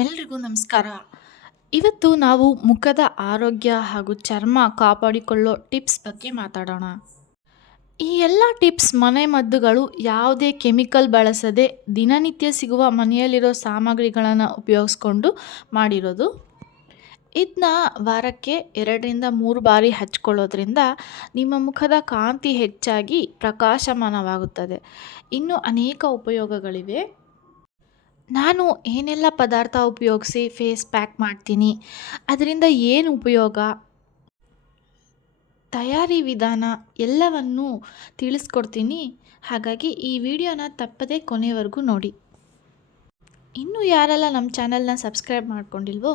ಎಲ್ರಿಗೂ ನಮಸ್ಕಾರ. ಇವತ್ತು ನಾವು ಮುಖದ ಆರೋಗ್ಯ ಹಾಗೂ ಚರ್ಮ ಕಾಪಾಡಿಕೊಳ್ಳೋ ಟಿಪ್ಸ್ ಬಗ್ಗೆ ಮಾತಾಡೋಣ. ಈ ಎಲ್ಲ ಟಿಪ್ಸ್ ಮನೆಮದ್ದುಗಳು ಯಾವುದೇ ಕೆಮಿಕಲ್ ಬಳಸದೆ ದಿನನಿತ್ಯ ಸಿಗುವ ಮನೆಯಲ್ಲಿರೋ ಸಾಮಗ್ರಿಗಳನ್ನು ಉಪಯೋಗಿಸ್ಕೊಂಡು ಮಾಡಿರೋದು. ಇದನ್ನ ವಾರಕ್ಕೆ 2 ರಿಂದ 3 ಬಾರಿ ಹಚ್ಕೊಳ್ಳೋದ್ರಿಂದ ನಿಮ್ಮ ಮುಖದ ಕಾಂತಿ ಹೆಚ್ಚಾಗಿ ಪ್ರಕಾಶಮಾನವಾಗುತ್ತದೆ. ಇನ್ನೂ ಅನೇಕ ಉಪಯೋಗಗಳಿವೆ. ನಾನು ಏನೆಲ್ಲ ಪದಾರ್ಥ ಉಪಯೋಗಿಸಿ ಫೇಸ್ ಪ್ಯಾಕ್ ಮಾಡ್ತೀನಿ, ಅದರಿಂದ ಏನು ಉಪಯೋಗ, ತಯಾರಿ ವಿಧಾನ ಎಲ್ಲವನ್ನೂ ತಿಳಿಸ್ಕೊಡ್ತೀನಿ. ಹಾಗಾಗಿ ಈ ವಿಡಿಯೋನ ತಪ್ಪದೇ ಕೊನೆವರೆಗೂ ನೋಡಿ. ಇನ್ನೂ ಯಾರೆಲ್ಲ ನಮ್ಮ ಚಾನಲ್ನ ಸಬ್ಸ್ಕ್ರೈಬ್ ಮಾಡ್ಕೊಂಡಿಲ್ವೋ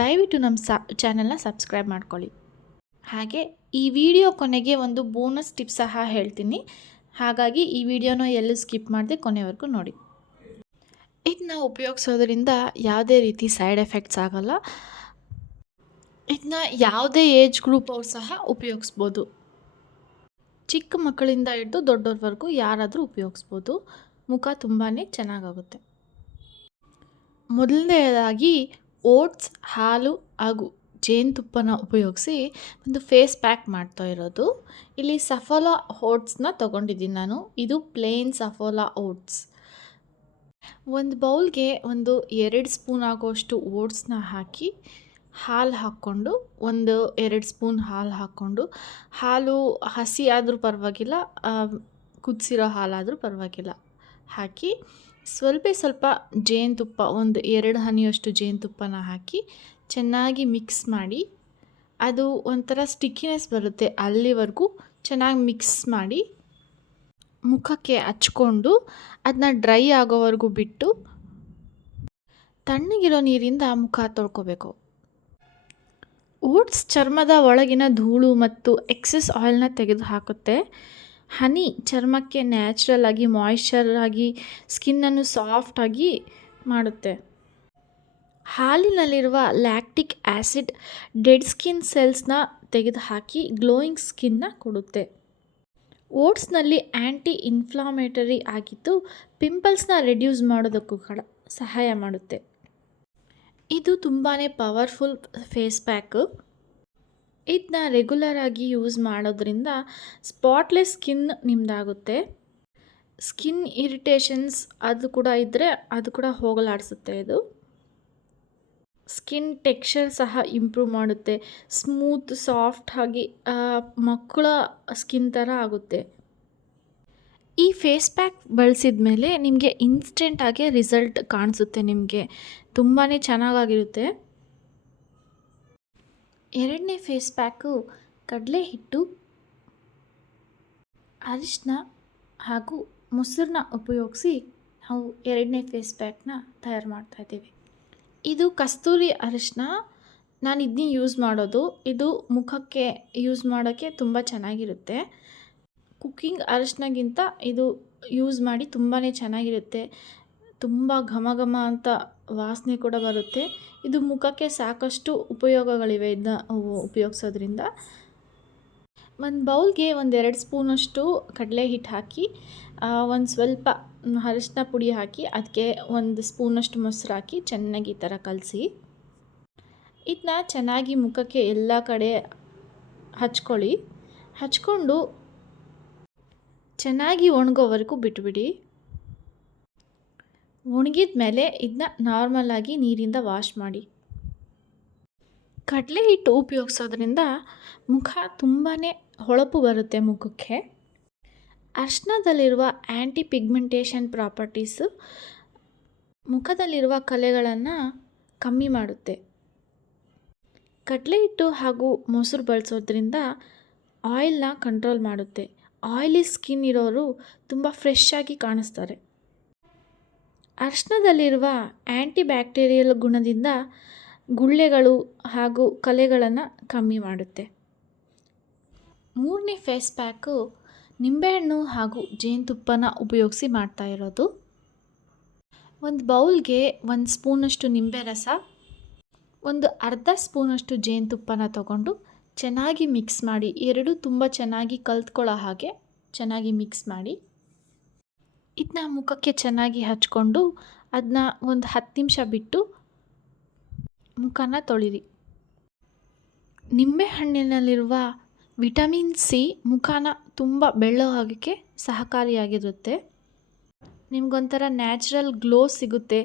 ದಯವಿಟ್ಟು ನಮ್ಮ ಚಾನಲ್ನ ಸಬ್ಸ್ಕ್ರೈಬ್ ಮಾಡ್ಕೊಳ್ಳಿ. ಹಾಗೆ ಈ ವಿಡಿಯೋ ಕೊನೆಗೆ ಒಂದು ಬೋನಸ್ ಟಿಪ್ ಸಹ ಹೇಳ್ತೀನಿ. ಹಾಗಾಗಿ ಈ ವಿಡಿಯೋನ ಎಲ್ಲೂ ಸ್ಕಿಪ್ ಮಾಡದೆ ಕೊನೆವರೆಗೂ ನೋಡಿ. ಇದನ್ನ ಉಪಯೋಗಿಸೋದ್ರಿಂದ ಯಾವುದೇ ರೀತಿ ಸೈಡ್ ಎಫೆಕ್ಟ್ಸ್ ಆಗಲ್ಲ. ಇದನ್ನ ಯಾವುದೇ ಏಜ್ ಗ್ರೂಪ್ ಅವ್ರು ಸಹ ಉಪಯೋಗಿಸ್ಬೋದು. ಚಿಕ್ಕ ಮಕ್ಕಳಿಂದ ಹಿಡಿದು ದೊಡ್ಡವ್ರವರೆಗೂ ಯಾರಾದರೂ ಉಪಯೋಗಿಸ್ಬೋದು. ಮುಖ ತುಂಬಾ ಚೆನ್ನಾಗಾಗುತ್ತೆ. ಮೊದಲನೇದಾಗಿ ಓಟ್ಸ್, ಹಾಲು ಹಾಗೂ ಜೇನುತುಪ್ಪನ ಉಪಯೋಗಿಸಿ ಒಂದು ಫೇಸ್ ಪ್ಯಾಕ್ ಮಾಡ್ತಾ ಇರೋದು. ಇಲ್ಲಿ ಸಫೋಲಾ ಓಟ್ಸ್ನ ತೊಗೊಂಡಿದ್ದೀನಿ ನಾನು. ಇದು ಪ್ಲೇನ್ ಸಫೋಲಾ ಓಟ್ಸ್. ಒಂದು ಬೌಲ್ಗೆ ಒಂದು 2 ಸ್ಪೂನ್ ಆಗೋಷ್ಟು ಓಟ್ಸ್ನ ಹಾಕಿ ಹಾಲು ಹಾಕ್ಕೊಂಡು, 2 ಸ್ಪೂನ್ ಹಾಲು ಹಾಕ್ಕೊಂಡು, ಹಾಲು ಹಸಿ ಆದರೂ ಪರವಾಗಿಲ್ಲ, ಕುದಿಸಿರೋ ಹಾಲಾದರೂ ಪರವಾಗಿಲ್ಲ, ಹಾಕಿ ಸ್ವಲ್ಪ ಜೇನುತುಪ್ಪ, ಒಂದು 2 ಹನಿಯಷ್ಟು ಜೇನುತುಪ್ಪನ ಹಾಕಿ ಚೆನ್ನಾಗಿ ಮಿಕ್ಸ್ ಮಾಡಿ, ಅದು ಒಂಥರ ಸ್ಟಿಕ್ಕಿನೆಸ್ ಬರುತ್ತೆ ಅಲ್ಲಿವರೆಗೂ ಚೆನ್ನಾಗಿ ಮಿಕ್ಸ್ ಮಾಡಿ ಮುಖಕ್ಕೆ ಹಚ್ಕೊಂಡು ಅದನ್ನ ಡ್ರೈ ಆಗೋವರೆಗೂ ಬಿಟ್ಟು ತಣ್ಣಗಿರೋ ನೀರಿಂದ ಮುಖ ತೊಳ್ಕೊಬೇಕು. ಓಟ್ಸ್ ಚರ್ಮದ ಒಳಗಿನ ಧೂಳು ಮತ್ತು ಎಕ್ಸೆಸ್ ಆಯಿಲ್ನ ತೆಗೆದು ಹಾಕುತ್ತೆ. ಹನಿ ಚರ್ಮಕ್ಕೆ ನ್ಯಾಚುರಲ್ ಆಗಿ ಮಾಯಿಶ್ಚರ್ ಆಗಿ ಸ್ಕಿನ್ನನ್ನು ಸಾಫ್ಟಾಗಿ ಮಾಡುತ್ತೆ. ಹಾಲಿನಲ್ಲಿರುವ ಲ್ಯಾಕ್ಟಿಕ್ ಆ್ಯಸಿಡ್ ಡೆಡ್ ಸ್ಕಿನ್ ಸೆಲ್ಸ್ನ ತೆಗೆದುಹಾಕಿ ಗ್ಲೋಯಿಂಗ್ ಸ್ಕಿನ್ನ ಕೊಡುತ್ತೆ. ಓಟ್ಸ್ನಲ್ಲಿ ಆ್ಯಂಟಿ ಇನ್ಫ್ಲಾಮೇಟರಿ ಆಗಿದ್ದು ಪಿಂಪಲ್ಸ್ನ ರೆಡ್ಯೂಸ್ ಮಾಡೋದಕ್ಕೂ ಕೂಡ ಸಹಾಯ ಮಾಡುತ್ತೆ. ಇದು ತುಂಬಾ ಪವರ್ಫುಲ್ ಫೇಸ್ ಪ್ಯಾಕು. ಇದನ್ನ ರೆಗ್ಯುಲರ್ ಆಗಿ ಯೂಸ್ ಮಾಡೋದ್ರಿಂದ ಸ್ಪಾಟ್ಲೆಸ್ ಸ್ಕಿನ್ ನಿಮ್ಮದಾಗುತ್ತೆ. ಸ್ಕಿನ್ ಇರಿಟೇಷನ್ಸ್ ಅದು ಕೂಡ ಇದ್ದರೆ ಅದು ಕೂಡ ಹೋಗಲಾಡಿಸುತ್ತೆ. ಇದು ಸ್ಕಿನ್ ಟೆಕ್ಸ್ಚರ್ ಸಹ ಇಂಪ್ರೂವ್ ಮಾಡುತ್ತೆ. ಸ್ಮೂತ್ ಸಾಫ್ಟ್ ಆಗಿ ಮಕ್ಕಳ ಸ್ಕಿನ್ ಥರ ಆಗುತ್ತೆ. ಈ ಫೇಸ್ ಪ್ಯಾಕ್ ಬಳಸಿದ ಮೇಲೆ ನಿಮಗೆ ಇನ್ಸ್ಟೆಂಟಾಗಿ ರಿಸಲ್ಟ್ ಕಾಣಿಸುತ್ತೆ. ನಿಮಗೆ ತುಂಬಾ ಚೆನ್ನಾಗಿರುತ್ತೆ. 2ನೇ ಫೇಸ್ ಪ್ಯಾಕು ಕಡಲೆ ಹಿಟ್ಟು, ಅರಿಶಿನ ಹಾಗೂ ಮೊಸರನ್ನ ಉಪಯೋಗಿಸಿ ನಾವು 2ನೇ ಫೇಸ್ ಪ್ಯಾಕ್ನ ತಯಾರು ಮಾಡ್ತಾಯಿದ್ದೀವಿ. ಇದು ಕಸ್ತೂರಿ ಅರಿಶಿನ. ನಾನು ಇದನ್ನ ಯೂಸ್ ಮಾಡೋದು. ಇದು ಮುಖಕ್ಕೆ ಯೂಸ್ ಮಾಡೋಕ್ಕೆ ತುಂಬ ಚೆನ್ನಾಗಿರುತ್ತೆ. ಕುಕ್ಕಿಂಗ್ ಅರಿಶಿನಗಿಂತ ಇದು ಯೂಸ್ ಮಾಡಿ ತುಂಬಾ ಚೆನ್ನಾಗಿರುತ್ತೆ. ತುಂಬ ಘಮ ಘಮ ಅಂತ ವಾಸನೆ ಕೂಡ ಬರುತ್ತೆ. ಇದು ಮುಖಕ್ಕೆ ಸಾಕಷ್ಟು ಉಪಯೋಗಗಳಿವೆ ಇದನ್ನ ಉಪಯೋಗಿಸೋದ್ರಿಂದ. ಒಂದು ಬೌಲ್ಗೆ 2 ಸ್ಪೂನಷ್ಟು ಕಡಲೆ ಹಿಟ್ಟು ಹಾಕಿ, ಒಂದು ಸ್ವಲ್ಪ ಅರಿಶಿನ ಪುಡಿ ಹಾಕಿ, ಅದಕ್ಕೆ 1 ಸ್ಪೂನಷ್ಟು ಮೊಸರು ಹಾಕಿ ಚೆನ್ನಾಗಿ ಈ ಥರ ಕಲಸಿ ಇದನ್ನ ಚೆನ್ನಾಗಿ ಮುಖಕ್ಕೆ ಎಲ್ಲ ಕಡೆ ಹಚ್ಕೊಳ್ಳಿ. ಹಚ್ಕೊಂಡು ಚೆನ್ನಾಗಿ ಒಣಗೋವರೆಗೂ ಬಿಟ್ಬಿಡಿ. ಒಣಗಿದ ಮೇಲೆ ಇದನ್ನ ನಾರ್ಮಲಾಗಿ ನೀರಿಂದ ವಾಶ್ ಮಾಡಿ. ಕಡಲೆ ಹಿಟ್ಟು ಉಪಯೋಗಿಸೋದ್ರಿಂದ ಮುಖ ತುಂಬಾ ಹೊಳಪು ಬರುತ್ತೆ ಮುಖಕ್ಕೆ. ಅರಿಶಿನದಲ್ಲಿರುವ ಆ್ಯಂಟಿ ಪಿಗ್ಮೆಂಟೇಷನ್ ಪ್ರಾಪರ್ಟೀಸು ಮುಖದಲ್ಲಿರುವ ಕಲೆಗಳನ್ನು ಕಮ್ಮಿ ಮಾಡುತ್ತೆ. ಕಡಲೆ ಹಿಟ್ಟು ಹಾಗೂ ಮೊಸರು ಬಳಸೋದ್ರಿಂದ ಆಯಿಲ್ನ ಕಂಟ್ರೋಲ್ ಮಾಡುತ್ತೆ. ಆಯಿಲಿ ಸ್ಕಿನ್ ಇರೋರು ತುಂಬ ಫ್ರೆಶ್ ಆಗಿ ಕಾಣಿಸ್ತಾರೆ. ಅರಿಶಿನದಲ್ಲಿರುವ ಆ್ಯಂಟಿ ಬ್ಯಾಕ್ಟೀರಿಯಲ್ ಗುಣದಿಂದ ಗುಳ್ಳೆಗಳು ಹಾಗೂ ಕಲೆಗಳನ್ನು ಕಮ್ಮಿ ಮಾಡುತ್ತೆ. 3ನೇ ಫೇಸ್ ಪ್ಯಾಕು ನಿಂಬೆಹಣ್ಣು ಹಾಗೂ ಜೇನುತುಪ್ಪನ ಉಪಯೋಗಿಸಿ ಮಾಡ್ತಾ ಇರೋದು. ಒಂದು ಬೌಲ್ಗೆ 1 ಸ್ಪೂನಷ್ಟು ನಿಂಬೆ ರಸ, ಒಂದು ಅರ್ಧ ಸ್ಪೂನಷ್ಟು ಜೇನುತುಪ್ಪನ ತಗೊಂಡು ಚೆನ್ನಾಗಿ ಮಿಕ್ಸ್ ಮಾಡಿ, ಎರಡೂ ತುಂಬ ಚೆನ್ನಾಗಿ ಕಲ್ತ್ಕೊಳ್ಳೋ ಹಾಗೆ ಚೆನ್ನಾಗಿ ಮಿಕ್ಸ್ ಮಾಡಿ ಇದನ್ನ ಮುಖಕ್ಕೆ ಚೆನ್ನಾಗಿ ಹಚ್ಕೊಂಡು ಅದನ್ನ ಒಂದು 10 ನಿಮಿಷ ಬಿಟ್ಟು ಮುಖನ ತೊಳಿರಿ. ನಿಂಬೆಹಣ್ಣಿನಲ್ಲಿರುವ ವಿಟಮಿನ್ ಸಿ ಮುಖನ ತುಂಬ ಬೆಳ್ಳಗಾಗೋಕ್ಕೆ ಸಹಕಾರಿಯಾಗಿರುತ್ತೆ. ನಿಮಗೊಂಥರ ನ್ಯಾಚುರಲ್ ಗ್ಲೋ ಸಿಗುತ್ತೆ.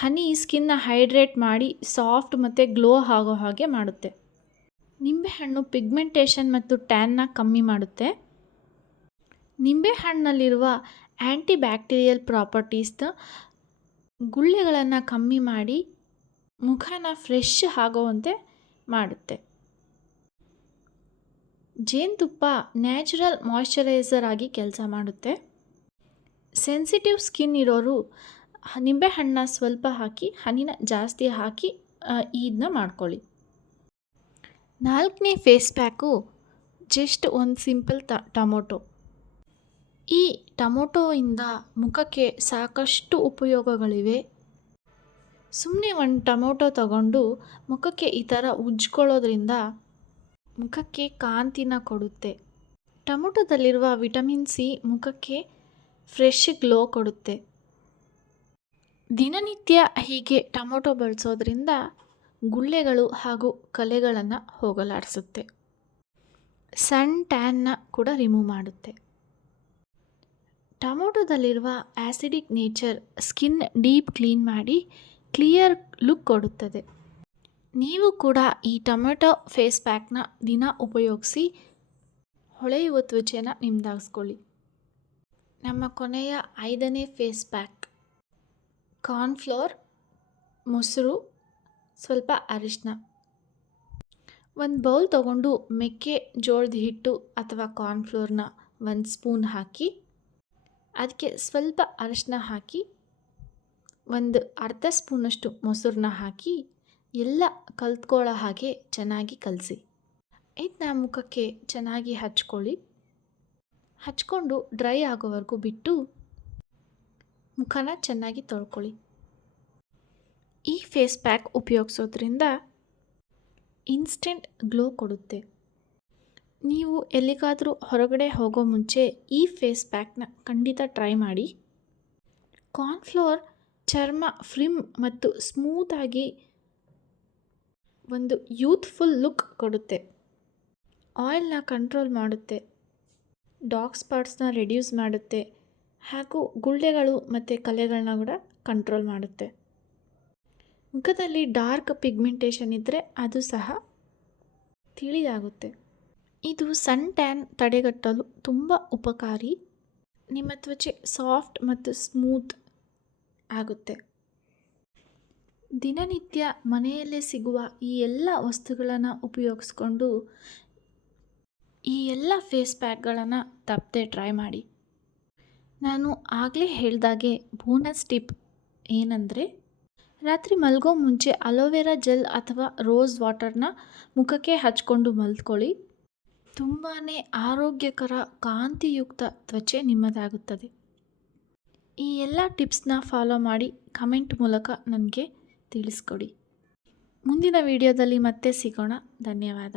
ಹನಿ ಸ್ಕಿನ್ನ ಹೈಡ್ರೇಟ್ ಮಾಡಿ ಸಾಫ್ಟ್ ಮತ್ತು ಗ್ಲೋ ಆಗೋ ಹಾಗೆ ಮಾಡುತ್ತೆ. ನಿಂಬೆಹಣ್ಣು ಪಿಗ್ಮೆಂಟೇಷನ್ ಮತ್ತು ಟ್ಯಾನ್ನ ಕಮ್ಮಿ ಮಾಡುತ್ತೆ. ನಿಂಬೆಹಣ್ಣಲ್ಲಿರುವ ಆ್ಯಂಟಿ ಬ್ಯಾಕ್ಟೀರಿಯಲ್ ಪ್ರಾಪರ್ಟೀಸ್ನ ಗುಳ್ಳೆಗಳನ್ನು ಕಮ್ಮಿ ಮಾಡಿ ಮುಖನ ಫ್ರೆಶ್ ಆಗೋವಂತೆ ಮಾಡುತ್ತೆ. ಜೇನುತುಪ್ಪ ನ್ಯಾಚುರಲ್ ಮಾಯ್ಶ್ಚರೈಸರ್ ಆಗಿ ಕೆಲಸ ಮಾಡುತ್ತೆ. ಸೆನ್ಸಿಟಿವ್ ಸ್ಕಿನ್ ಇರೋರು ನಿಂಬೆಹಣ್ಣನ್ನ ಸ್ವಲ್ಪ ಹಾಕಿ ಹನಿನ ಜಾಸ್ತಿ ಹಾಕಿ ಇದನ್ನ ಮಾಡ್ಕೊಳ್ಳಿ. 4ನೇ ಫೇಸ್ ಪ್ಯಾಕು ಜಸ್ಟ್ ಒಂದು ಸಿಂಪಲ್ ಟೊಮೊಟೊ. ಈ ಟೊಮೊಟೊಯಿಂದ ಮುಖಕ್ಕೆ ಸಾಕಷ್ಟು ಉಪಯೋಗಗಳಿವೆ. ಸುಮ್ಮನೆ ಒಂದು ಟೊಮೊಟೊ ತಗೊಂಡು ಮುಖಕ್ಕೆ ಈ ಥರ ಉಜ್ಕೊಳ್ಳೋದ್ರಿಂದ ಮುಖಕ್ಕೆ ಕಾಂತಿನ ಕೊಡುತ್ತೆ. ಟೊಮೊಟೊದಲ್ಲಿರುವ ವಿಟಮಿನ್ ಸಿ ಮುಖಕ್ಕೆ ಫ್ರೆಶ್ ಗ್ಲೋ ಕೊಡುತ್ತೆ. ದಿನನಿತ್ಯ ಹೀಗೆ ಟೊಮೊಟೊ ಬಳಸೋದ್ರಿಂದ ಗುಳ್ಳೆಗಳು ಹಾಗೂ ಕಲೆಗಳನ್ನು ಹೋಗಲಾಡಿಸುತ್ತೆ. ಸನ್ ಟ್ಯಾನ್ನ ಕೂಡ ರಿಮೂವ್ ಮಾಡುತ್ತೆ. ಟೊಮೊಟೊದಲ್ಲಿರುವ acidic nature skin deep clean ಮಾಡಿ ಕ್ಲಿಯರ್ ಲುಕ್ ಕೊಡುತ್ತದೆ. ನೀವು ಕೂಡ ಈ ಟೊಮೆಟೊ ಫೇಸ್ ಪ್ಯಾಕ್ನ ದಿನ ಉಪಯೋಗಿಸಿ ಹೊಳೆಯುವ ತ್ವಚೆನ ನಿಮ್ಮದಾಗಿಸ್ಕೊಳ್ಳಿ. ನಮ್ಮ ಕೊನೆಯ 5ನೇ ಫೇಸ್ ಪ್ಯಾಕ್ ಕಾರ್ನ್ಫ್ಲೋರ್, ಮೊಸರು, ಸ್ವಲ್ಪ ಅರಿಶಿನ. ಒಂದು ಬೌಲ್ ತೊಗೊಂಡು ಮೆಕ್ಕೆಜೋಳದ ಹಿಟ್ಟು ಅಥವಾ ಕಾರ್ನ್ಫ್ಲೋರ್ನ 1 ಸ್ಪೂನ್ ಹಾಕಿ ಅದಕ್ಕೆ ಸ್ವಲ್ಪ ಅರಿಶಿನ ಹಾಕಿ ಒಂದು ಅರ್ಧ ಸ್ಪೂನಷ್ಟು ಮೊಸರನ್ನ ಹಾಕಿ ಎಲ್ಲ ಕಲ್ತ್ಕೊಳ್ಳೋ ಹಾಗೆ ಚೆನ್ನಾಗಿ ಕಲಸಿ. ಇದನ್ನ ಮುಖಕ್ಕೆ ಚೆನ್ನಾಗಿ ಹಚ್ಕೊಳ್ಳಿ. ಹಚ್ಕೊಂಡು ಡ್ರೈ ಆಗೋವರೆಗೂ ಬಿಟ್ಟು ಮುಖನ ಚೆನ್ನಾಗಿ ತೊಳ್ಕೊಳ್ಳಿ. ಈ ಫೇಸ್ ಪ್ಯಾಕ್ ಉಪಯೋಗಿಸೋದ್ರಿಂದ ಇನ್ಸ್ಟೆಂಟ್ ಗ್ಲೋ ಕೊಡುತ್ತೆ. ನೀವು ಎಲ್ಲಿಗಾದರೂ ಹೊರಗಡೆ ಹೋಗೋ ಮುಂಚೆ ಈ ಫೇಸ್ ಪ್ಯಾಕ್ನ ಖಂಡಿತ ಟ್ರೈ ಮಾಡಿ. ಕಾರ್ನ್ಫ್ಲೋರ್ ಚರ್ಮ ಫ್ರಿಮ್ ಮತ್ತು ಸ್ಮೂತಾಗಿ ಒಂದು ಯೂತ್ಫುಲ್ ಲುಕ್ ಕೊಡುತ್ತೆ. ಆಯಿಲ್ನ ಕಂಟ್ರೋಲ್ ಮಾಡುತ್ತೆ. ಡಾರ್ಕ್ ಸ್ಪಾಟ್ಸ್ನ ರೆಡ್ಯೂಸ್ ಮಾಡುತ್ತೆ ಹಾಗೂ ಗುಳ್ಳೆಗಳು ಮತ್ತು ಕಲೆಗಳನ್ನ ಕೂಡ ಕಂಟ್ರೋಲ್ ಮಾಡುತ್ತೆ. ಮುಖದಲ್ಲಿ ಡಾರ್ಕ್ ಪಿಗ್ಮೆಂಟೇಷನ್ ಇದ್ದರೆ ಅದು ಸಹ ತಿಳಿಯಾಗುತ್ತೆ. ಇದು ಸನ್ ಟ್ಯಾನ್ ತಡೆಗಟ್ಟಲು ತುಂಬ ಉಪಕಾರಿ. ನಿಮ್ಮ ತ್ವಚೆ ಸಾಫ್ಟ್ ಮತ್ತು ಸ್ಮೂತ್ ಆಗುತ್ತೆ. ದಿನನಿತ್ಯ ಮನೆಯಲ್ಲೇ ಸಿಗುವ ಈ ಎಲ್ಲ ವಸ್ತುಗಳನ್ನು ಉಪಯೋಗಿಸ್ಕೊಂಡು ಈ ಎಲ್ಲ ಫೇಸ್ ಪ್ಯಾಕ್ಗಳನ್ನು ತಪ್ಪದೆ ಟ್ರೈ ಮಾಡಿ. ನಾನು ಆಗಲೇ ಹೇಳಿದಾಗೆ ಬೋನಸ್ ಟಿಪ್ ಏನಂದರೆ, ರಾತ್ರಿ ಮಲಗೋ ಮುಂಚೆ ಅಲೋವೆರಾ ಜೆಲ್ ಅಥವಾ ರೋಸ್ ವಾಟರ್ನ ಮುಖಕ್ಕೆ ಹಚ್ಕೊಂಡು ಮಲ್ಕೊಳ್ಳಿ. ತುಂಬಾ ಆರೋಗ್ಯಕರ ಕಾಂತಿಯುಕ್ತ ತ್ವಚೆ ನಿಮ್ಮದಾಗುತ್ತದೆ. ಈ ಎಲ್ಲ ಟಿಪ್ಸ್ನ ಫಾಲೋ ಮಾಡಿ ಕಮೆಂಟ್ ಮೂಲಕ ನನಗೆ ತಿಳಿಸ್ಕೊಡಿ. ಮುಂದಿನ ವಿಡಿಯೋದಲ್ಲಿ ಮತ್ತೆ ಸಿಗೋಣ. ಧನ್ಯವಾದ.